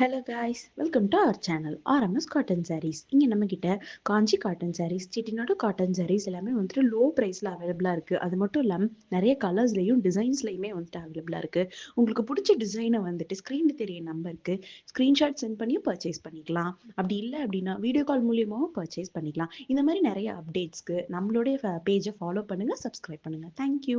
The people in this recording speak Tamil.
Hello guys, welcome to our channel RMS cotton saris. இங்கே நம்மக்கிட்ட காஞ்சி காட்டன் சாரீஸ், செட்டிநாடு காட்டன் சாரீஸ் எல்லாமே வந்துட்டு லோ ப்ரைஸில் அவைலபிளாக இருக்குது. அது மட்டும் இல்லாமல் நிறைய கலர்ஸ்லையும் டிசைன்ஸ்லையுமே வந்துட்டு அவைலபிளாக இருக்குது. உங்களுக்கு பிடிச்ச டிசைனை வந்துட்டு ஸ்க்ரீனில் தெரிய நம்பருக்கு ஸ்க்ரீன்ஷாட் சென்ட் பண்ணி பர்ச்சேஸ் பண்ணிக்கலாம். அப்படி இல்லை அப்படின்னா வீடியோ கால் மூலியமாகவும் பர்ச்சேஸ் பண்ணிக்கலாம். இந்த மாதிரி நிறைய அப்டேட்ஸ்க்கு நம்மளுடைய பேஜை ஃபாலோ பண்ணுங்கள், சப்ஸ்கிரைப் பண்ணுங்கள். தேங்க்யூ.